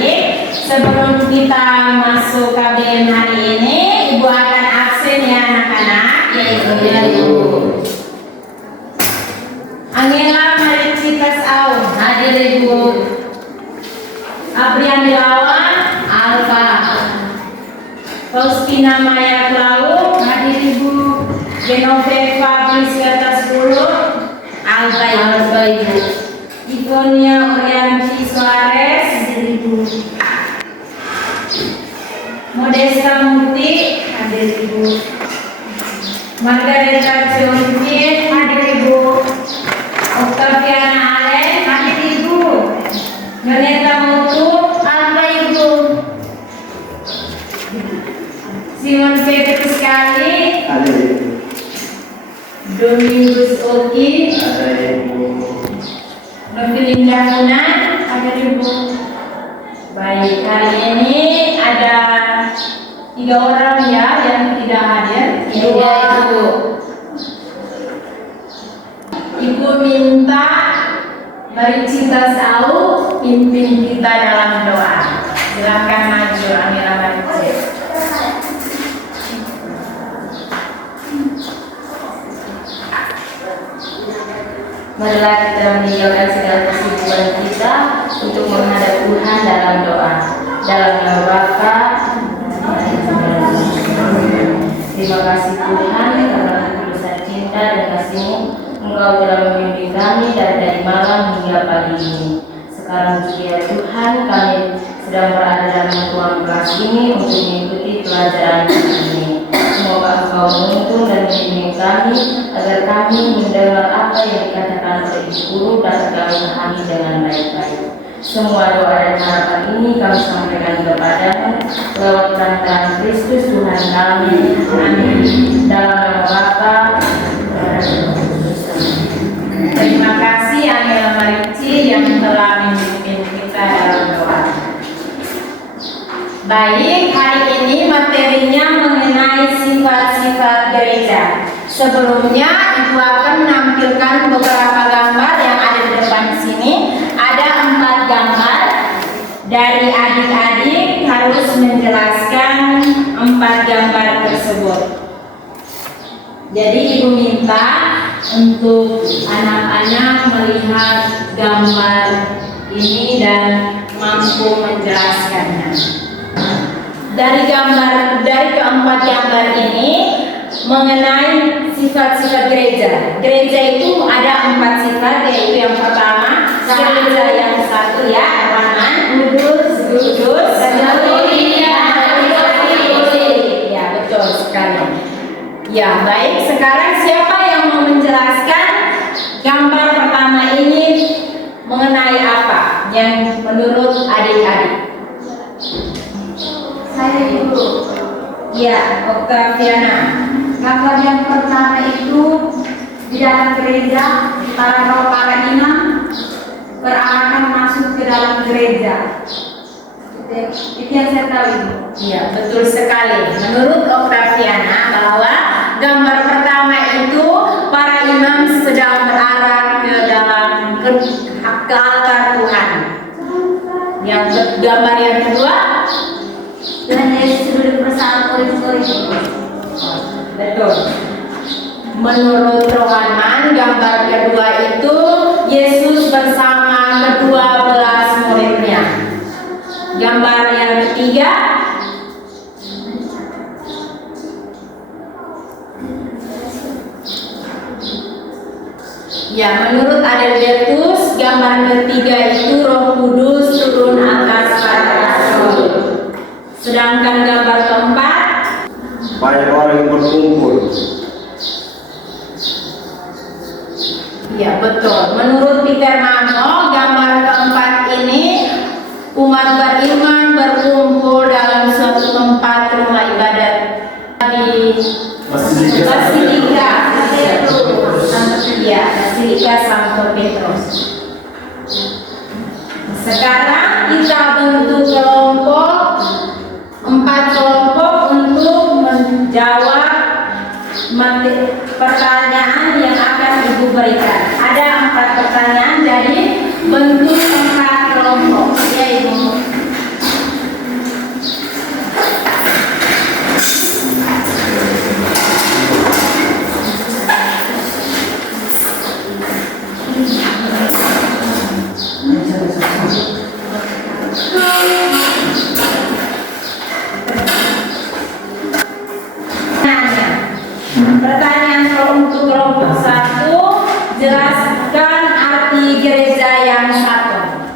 adik-adik, sebelum kita masuk KBM hari ini, Ibu akan absen ya anak-anak. Ya Ibu. Angela Maricitas Aun, hadir Ibu. Aprian Dilawan, Alfa. Faustina Maya Klau, hadir Ibu. Genoveva Priscata 10, Alfa Ibu. Ivonia Orianti Suarez, hadir Ibu. Modesta Muti, hadir Ibu. Margareta Jontin, hadir Ibu. Octaviana Allen, hadir Ibu. Yoneta Mutu, Alfa Ibu. Simon Petrus Kali, hadir Ibu. Domingus Oki, hadir Ibu. Novilinda Munan, hadir Ibu. Baik, hari ini ada 3 orang ya yang tidak hadir. Ibu. Ibu minta Maricitas Au pimpin kita dalam doa. Silakan maju Amira Maricitas. Marilah kita meninggalkan segala kesibukan kita untuk menghadap Tuhan dalam doa. Dalam nama Bapa, terima kasih Tuhan karena besar cinta dan kasih-Mu, Engkau telah membimbing kami dari malam hingga pagi ini. Sekarang juga ya Tuhan, kami sedang berada dalam ruang kelas ini untuk mengikuti pelajaran ini. Semoga Engkau menuntun dan membimbing kami agar kami mendengar apa yang dikatakan oleh Ibu Guru dapat kami pahami dengan baik-baik. Semua doa dan harapan ini kami sampaikan kepada-Mu lewat perantara Kristus Tuhan kami. Amin. Dalam nama Bapa. Terima kasih Angela Marici yang telah memimpin kita dalam doa. Baik, hari ini materinya mengenai sifat-sifat gereja. Sebelumnya Ibu akan menampilkan beberapa gambar yang ada di depan sini. Ada 4 gambar. Dari adik-adik harus menjelaskan 4 gambar tersebut. Jadi Ibu minta untuk anak-anak melihat gambar ini dan mampu menjelaskannya. Dari keempat gambar ini mengenai sifat-sifat gereja. Gereja itu ada 4 sifat, yaitu yang pertama gereja yang satu ya, aman, kudus, dan ya betul sekali. Ya baik, sekarang siapa yang mau menjelaskan gambar pertama ini mengenai apa yang menurut adik-adik? Saya Ibu. Ya, Octaviana. Gambar yang pertama itu di dalam gereja, para imam berarahkan masuk ke dalam gereja. Itu yang saya tahu Ibu. Iya, betul sekali. Menurut Octaviana bahwa gambar pertama itu para imam sedang berarah ke dalam ke altar Tuhan. Yang gambar yang kedua, Tuhan Yesus duduk bersama murid-murid. betul. Menurut Rohaman, gambar kedua itu Yesus bersama ke-12 muridnya. Gambar yang ketiga, ya menurut Adelbertus, gambar ketiga itu Roh Kudus turun atas para rasul. Sedangkan gambar keempat, banyak orang yang berkumpul. ya betul. Menurut Peter Mano, gambar keempat ini umat beriman berkumpul dalam suatu tempat rumah ibadat di Basilika Santo Petrus. Sekarang kita bentuk kelompok, 4 kelompok untuk menjawab pertanyaan yang akan Ibu berikan. Ada 4 pertanyaan, jadi bentuk 4 kelompok. Ya Ibu. Pertanyaan untuk kelompok 1, jelaskan arti gereja yang satu.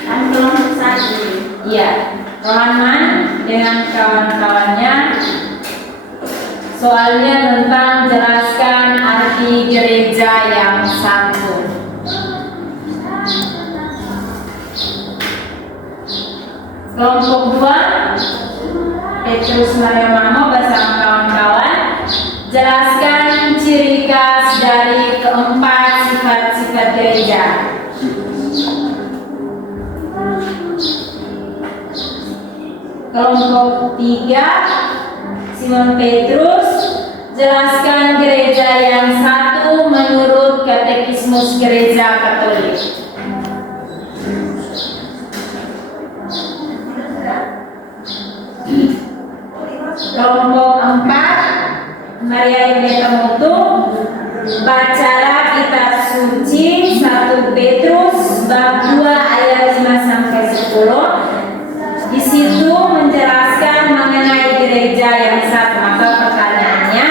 Kan kelompok 1. Iya, Rohman dengan kawan-kawannya. Soalnya tentang jelaskan arti gereja yang satu. Kelompok 2, Petrus Maria Mamo bersama kawan-kawan. Jelaskan ciri khas dari keempat sifat-sifat gereja. Kelompok 3, Simon Petrus. Jelaskan gereja yang satu menurut Katekismus Gereja Katolik. Kelompok 4, Maria Yudeta Mutu. Bacalah kitab suci 1 Petrus bab 2 ayat 5 sampai 10. Di situ menjelaskan mengenai gereja yang satu. Maka pertanyaannya,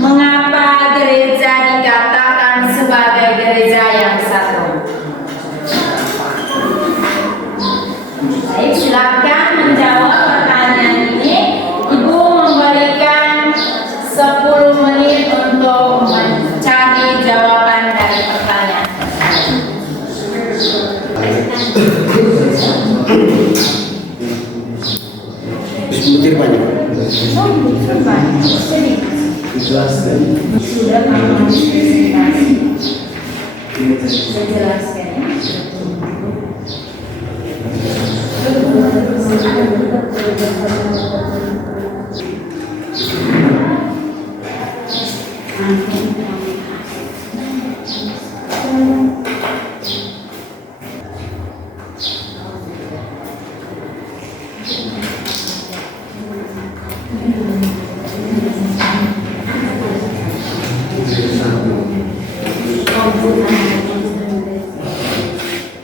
mengapa gereja dikatakan sebagai gereja yang satu? Baik, silakan menjawab pertanyaan ini. Ibu memberikan 10 menit untuk mencari jawaban dari pertanyaan. Sebutir banyak. Jelaskan. Sudah kamu presentasi. Saya jelaskan ya.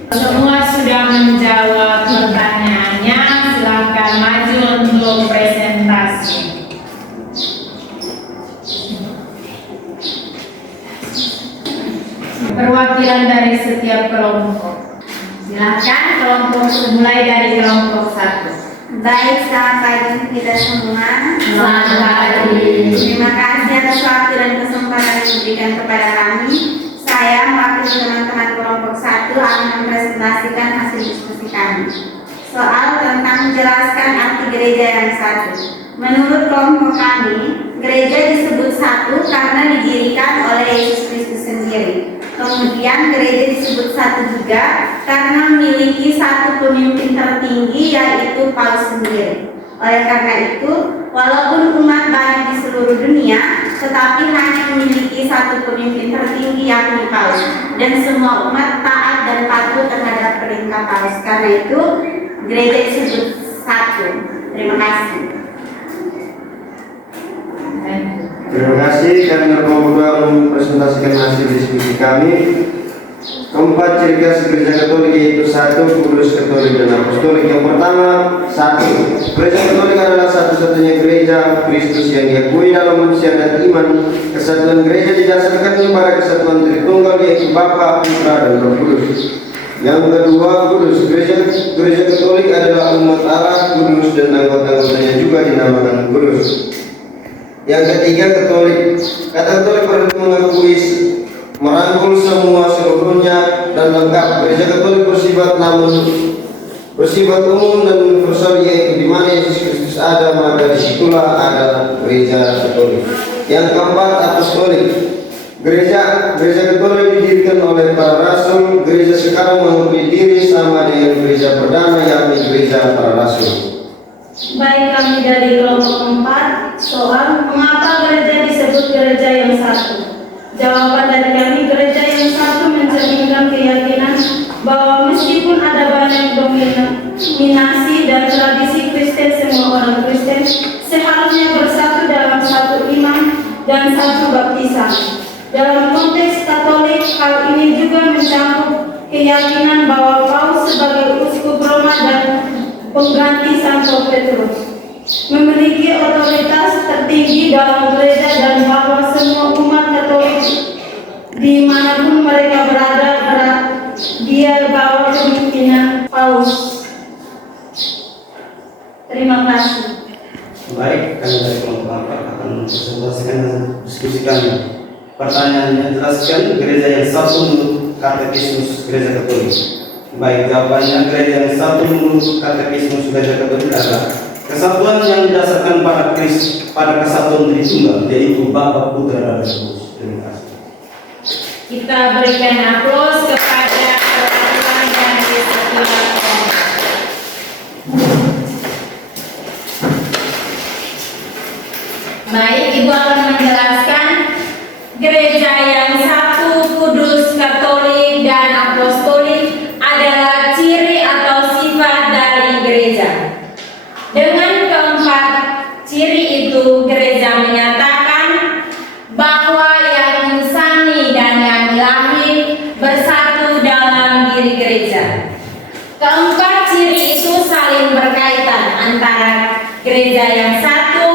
Semua sudah menjawab pertanyaannya. Silakan maju untuk presentasi. Perwakilan dari setiap kelompok. Silakan kelompok mulai dari kelompok 1. Baik, selamat pagi kita semua. Selamat pagi. Terima kasih atas waktu dan kesempatan yang diberikan kepada kami. Saya mewakili teman-teman kelompok 1 akan mempresentasikan hasil diskusi kami. Soal tentang menjelaskan arti gereja yang satu. Menurut kelompok kami, gereja disebut satu karena didirikan oleh Yesus Kristus sendiri. Kemudian gereja disebut satu juga karena memiliki satu pemimpin tertinggi, yaitu Paus sendiri. Oleh karena itu, walaupun umat banyak di seluruh dunia, tetapi hanya memiliki satu pemimpin tertinggi, yakni Paus, dan semua umat taat dan patuh terhadap perintah Paus. Karena itu, gereja disebut satu. Terima kasih. Terima kasih karena kelompok 2 mempresentasikan hasil diskusi kami. Keempat ciri khas gereja Katolik yaitu 1. Kudus, Katolik, dan Apostolik. Yang pertama, 1. Gereja Katolik adalah satu-satunya gereja Kristus yang diakui dalam manusia dan iman. Kesatuan gereja didasarkan pada kesatuan Tritunggal yaitu Bapa, Putra, dan Roh Kudus. Yang kedua, kudus. Gereja Katolik adalah umat Allah kudus dan anggota-anggotanya juga dinamakan kudus. Yang ketiga, Katolik. Kata Katolik berarti mengakui, merangkul semua seluruhnya dan lengkap. Gereja Katolik bersifat umum dan universal, yaitu di mana Yesus Kristus ada, maka disitulah ada gereja Katolik. Yang keempat, Apostolik. Gereja Katolik didirikan oleh para rasul. Gereja sekarang mengakui diri sama dengan gereja perdana, yakni gereja para rasul. Baik, kami dari kelompok 4. Soal mengapa gereja disebut gereja yang satu. Jawaban dari kami, gereja yang satu mencerminkan keyakinan bahwa meskipun ada banyak dominasi dan tradisi Kristen, semua orang Kristen seharusnya bersatu dalam satu iman dan satu baptisan. Dalam konteks Katolik, hal ini juga mencakup keyakinan bahwa Paus sebagai uskup Roma dan pengganti Santo Petrus, memiliki otoritas tertinggi dalam gereja dan bahwa semua umat Katolik dimanapun mereka berada dia bawa kepemimpinan Paus. Terima kasih. Baik, kami dari kelompok Bapak akan mempresentasikan diskusi kami. Pertanyaannya, jelaskan gereja yang satu menurut Katekismus Gereja Katolik. Baik, jawabannya gereja yang satu menurut Katekismus Gereja Katolik adalah kesatuan yang didasarkan pada kesatuan Tritunggal, yaitu Bapa, Putra, dan Roh Kudus. Terima kasih. Kita berikan aplaus kepada perwakilan dari setiap kelompok. Baik, Ibu akan menjelaskan gereja yang satu, kudus, katolik, dan apostolik adalah ciri atau sifat dari gereja. Dengan keempat ciri itu, gereja menyatakan bahwa yang insani dan yang ilahi bersatu dalam diri gereja. Keempat ciri itu saling berkaitan antara gereja yang satu,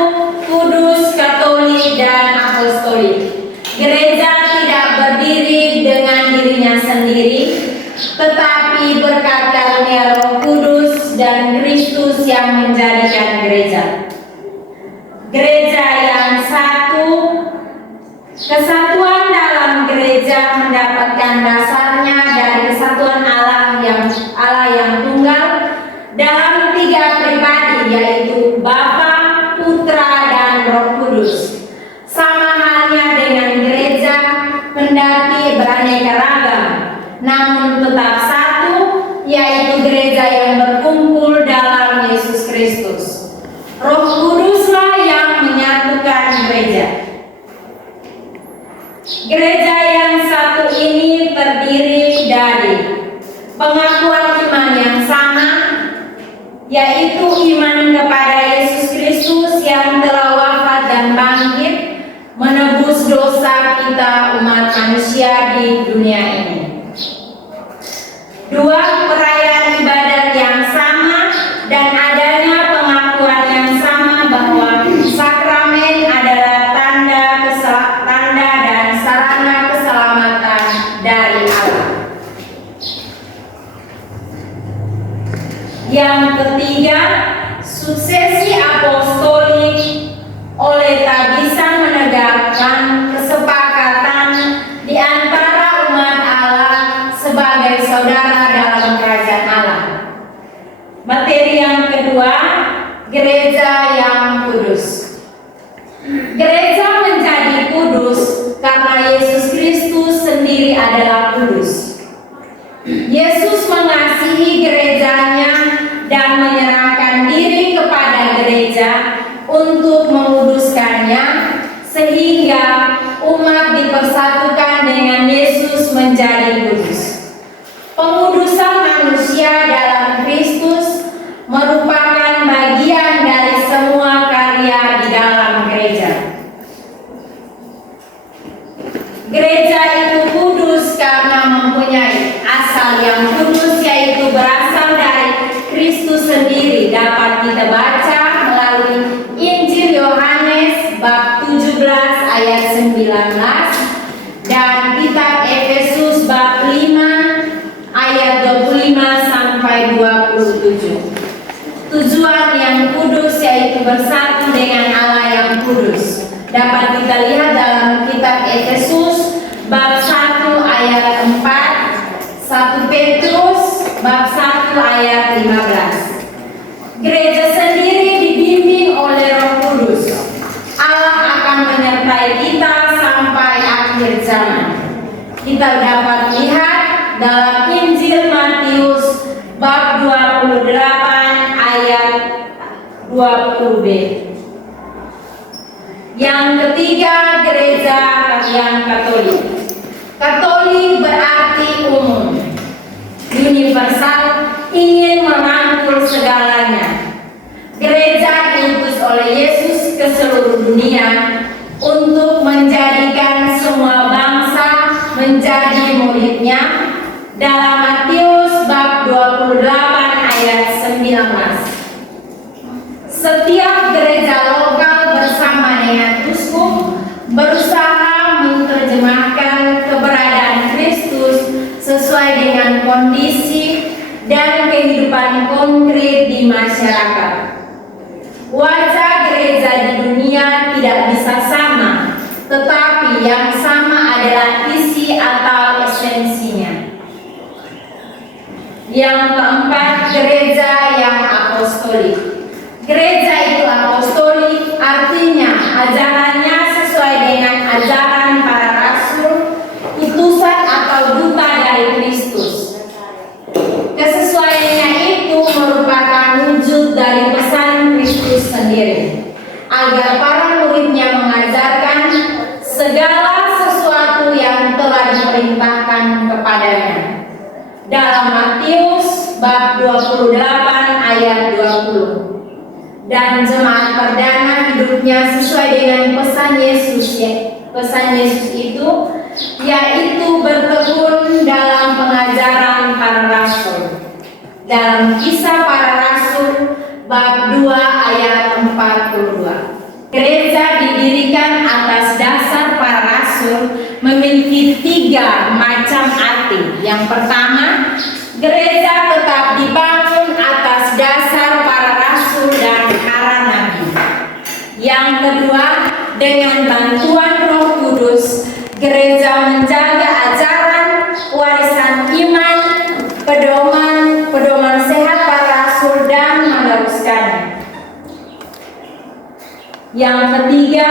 kudus, katolik, dan apostolik. Gereja tidak berdiri dengan dirinya sendiri, tetapi berkat karunia Roh Kudus dan Kristus yang menjadikan gereja. Gereja yang satu, kesatuan dalam gereja mendapatkan dasarnya dari kesatuan Allah yang tunggal dalam tiga pribadi, yaitu Bapa, Putra, dan Roh Kudus. Sama halnya dengan gereja, kendati beraneka ragam, namun tetap satu, yaitu gereja yang berkumpul dalam Yesus Kristus. Roh Kuduslah yang menyatukan gereja. Gereja yang satu ini terdiri dari pengakuan iman yang sama, yaitu iman kepada Yesus Kristus yang telah wafat dan bangkit, menebus dosa kita umat manusia di dunia ini. Dua, perayaan ibadat yang sama dan adanya pengakuan yang sama bahwa sakramen adalah tanda dan sarana keselamatan dari Allah. Yang ketiga, suksesi apostolik oleh tak bisa menegakkan kesepakatan di antara umat Allah sebagai saudara dalam kerajaan Allah. Materi yang kedua, gereja yang kudus. Gereja menjadi kudus karena Yesus Kristus sendiri adalah kudus. Yesus mengasihi gerejanya dan menyerahkan diri kepada gereja untuk menguduskannya, sehingga umat dipersatukan dengan Yesus menjadi kudus. Pengudusan manusia dalam Kristus merupakan bagian dari semua karya di dalam gereja. Gereja itu kudus karena mempunyai asal yang kudus, yaitu berasal dari Kristus sendiri. Dapat kita baca melalui Injil Yohanes bab 17 ayat 19 dan kitab Efesus bab 5 ayat 25 sampai 27. Tujuan yang kudus yaitu bersatu dengan Allah yang kudus. Dapat kita lihat dalam kitab Efesus bab 1 ayat 4, 1 Petrus bab 1 ayat 15. Gereja sendiri dibimbing oleh Roh Kudus. Allah akan menyertai kita sampai akhir zaman. Kita dapat lihat dalam Injil Matius bab 28 ayat 20b. Yang ketiga, gereja yang Katolik. Katolik berarti umum, universal, ingin merangkul segalanya. Gereja diutus oleh Yesus ke seluruh dunia untuk menjadikan semua bangsa menjadi muridnya. Dalam Matius bab 28 ayat 19. dan kehidupan konkret di masyarakat. Wajah gereja di dunia tidak bisa sama, tetapi yang sama adalah isi atau esensinya. Yang keempat, gereja yang apostolik. Gereja itu apostolik, artinya ajarannya sesuai dengan ajaran para rasul, utusan atau duta dari Kristus. Kesesuaiannya itu merupakan wujud dari pesan Kristus sendiri, agar para muridnya mengajarkan segala sesuatu yang telah diperintahkan kepadanya. Dalam Matius bab 28 ayat 20. Dan jemaat perdana hidupnya sesuai dengan pesan Yesus Pesan Yesus itu yaitu bertekun dalam pengajaran para rasul. Dalam Kisah Para Rasul bab 2 ayat 42. Gereja didirikan atas dasar para rasul memiliki 3 macam arti. Yang pertama, gereja tetap dibangun atas dasar para rasul dan para nabi. Yang kedua, dengan bantuan Roh Kudus, gereja menjaga ajaran, warisan iman, pedoman sehat para rasul dan meneruskannya. Yang ketiga,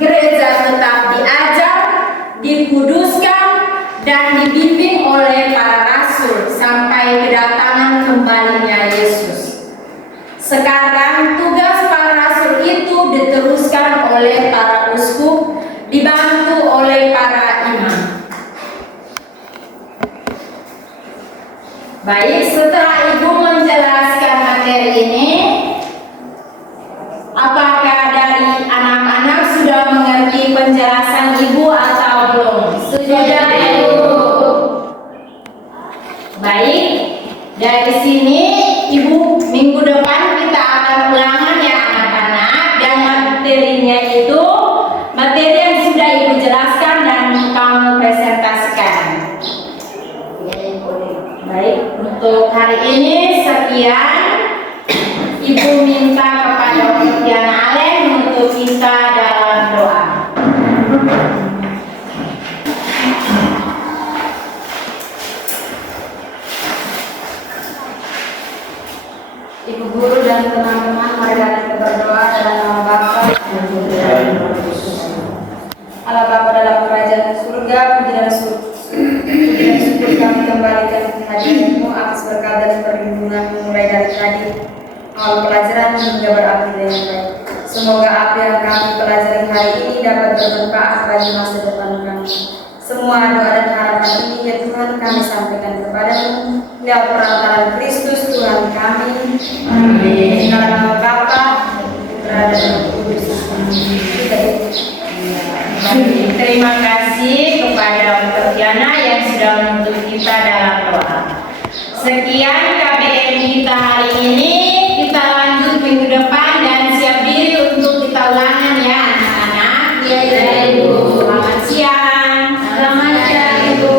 gereja tetap diajar, dikuduskan, dan dibimbing oleh para rasul sampai kedatangan kembalinya Yesus. Sekarang tugas para rasul itu diteruskan oleh para uskup, dibantu oleh para imam. Baik, setelah Ibu menjelaskan materi ini, apakah dari anak-anak sudah mengerti penjelasan Ibu atau belum? Sudah, Ibu. Baik, dari sini Ibu minggu depan kita akan ulangan ya anak-anak, dan materinya itu materi yang sudah Ibu jelaskan dan kamu presentasikan. Baik, untuk hari ini sekian. Ibu minta kepada Tiana Allen untuk kita dalam doa. Ibu guru dan teman-teman, mari kita berdoa dalam nama Bapa dan Putra dan Roh Kudus. Allah Bapa dalam kerajaan surga, puji dan syukur kami kembalikan kehadiran-Mu atas berkat dan perlindungan mulai dari tadi awal pelajaran hingga berakhir dengan baik. Semoga apa yang kami pelajari hari ini dapat bermanfaat bagi masa depan kami. Semua doa dan harapan ini ya Tuhan kami sampaikan kepadamu lewat perantaraan Kristus Tuhan kami. Amin. Dalam nama Bapa, Putra dan Roh Kudus. Terima kasih kepada Dr. Tiana yang sudah menuntut kita dalam doa. Sekian KBM kita hari ini. Kita lanjut minggu depan dan siap diri untuk kita ulangan ya anak-anak. Ya, Ibu. Selamat siang. Selamat siang, Ibu.